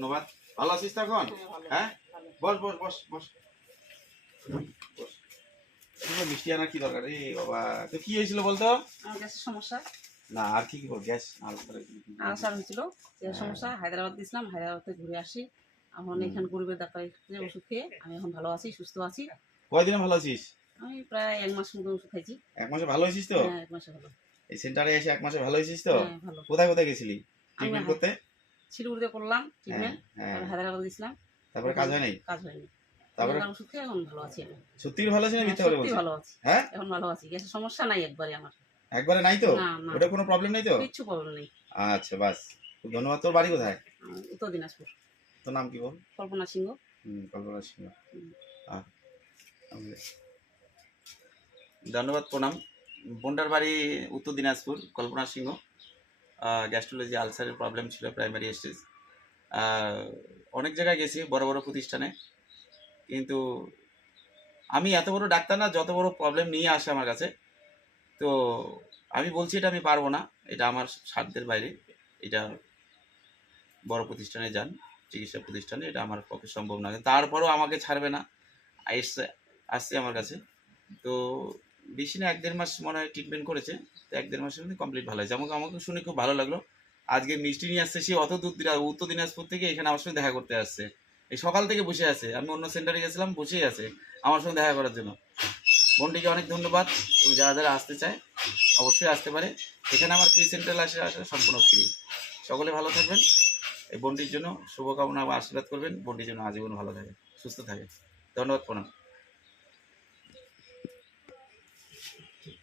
ধন্যবাদ। ভালো আছিস তো এখন হ্যাঁ? বস বস বস বস। বস। মিষ্টি আনার কি দরকার? রে বাবা তো কি হয়েছিল বলতো? গ্যাসের সমস্যা। না আর কি কি বল গ্যাস আলাদা করে কি- কি- কি- আলসার হয়েছিল গ্যাসের হ্যাঁ। সমস্যা হায়দ্রাবাদ গেছিলাম হায়দ্রাবাদে ঘুরে আসি। এখন এখানে গরিবের ডাক্তার ওষুধ খেয়ে আমি এখন ভালো আছি সুস্থ আছি। কয়দিনে ভালো আছিস? আমি প্রায় এক মাস মতো ওষুধ খাইছি। এক মাসে ভালো হয়েছিস তো? হ্যাঁ এক মাসে ভালো। এই সেন্টারে এসে এক মাসে ভালো হয়েছিস তো? হ্যাঁ কোথায় কোথায় গেছিলি? ট্রিটমেন্ট করতে? শিলিগুড়িতে করলাম হ্যাঁ ট্রিটমেন্ট হ্যাঁ হায়দ্রাবাদ গেছিলাম তারপরে কাজ হয় নাই কাজ হয়নি। তারপরে তারপরে ওষুধ খেয়ে এখন ভালো আছি সত্যি ভালো না হ্যাঁ, মিথ্যা আছি। হ্যাঁ? এখন ভালো আছি। গ্যাসের সমস্যা নাই একবারে আমার। একবারে নাই তো? না না। ওটা কোনো প্রবলেম নাই তো? কিচ্ছু প্রবলেম নেই। আচ্ছা বাস। ধন্যবাদ তোর বাড়ি কোথায়? উত্তর দিনাজপুর। তোর নাম কি বল? কল্পনা সিংহ। হুম, কল্পনা সিংহ। ধন্যবাদ প্রণাম। বোনটার বাড়ি উত্তর দিনাজপুর কল্পনা সিংহ। গ্যাস্ট্রোলজি আলসারের প্রবলেম ছিল প্রাইমারি স্টেজ অনেক জায়গায় গেছি বড় বড় প্রতিষ্ঠানে। কিন্তু আমি এত বড় ডাক্তার না, যত বড় প্রবলেম নিয়ে আসে আমার কাছে। তো আমি বলছি এটা আমি পারব না, এটা আমার সাধ্যের বাইরে। এটা বড় প্রতিষ্ঠানে যান, চিকিৎসা প্রতিষ্ঠানে, এটা আমার পক্ষে সম্ভব না। তারপরেও আমাকে ছাড়বে না এসছে আসছে আমার কাছে। তো বেশি না, এক দেড় মাস মনে হয় ট্রিটমেন্ট করেছে, তো এক দেড় মাসের মধ্যে কমপ্লিট ভালো হয়েছে। আমাকে আমাকে শুনে খুব ভালো লাগল। আজকে মিষ্টি নিয়ে আসছে সে অত দূর উত্তর দিনাজপুর থেকে এখানে আমার সঙ্গে দেখা করতে আসছে। এই সকাল থেকে বসে আছে। আমি অন্য সেন্টারে গেছিলাম, বসেই আছে আমার সঙ্গে দেখা করার জন্য। বোনটিকে অনেক ধন্যবাদ। এবং যারা যারা আসতে চায়, অবশ্যই আসতে পারে। এখানে আমার ফ্রি সেন্টারে আসে, আসা সম্পূর্ণ ফ্রি সকলে ভালো থাকবেন। এই বোনটির জন্য শুভকামনা আশীর্বাদ করবেন। বোনটির জন্য আজীবন ভালো থাকে সুস্থ থাকে ধন্যবাদ, প্রণাম।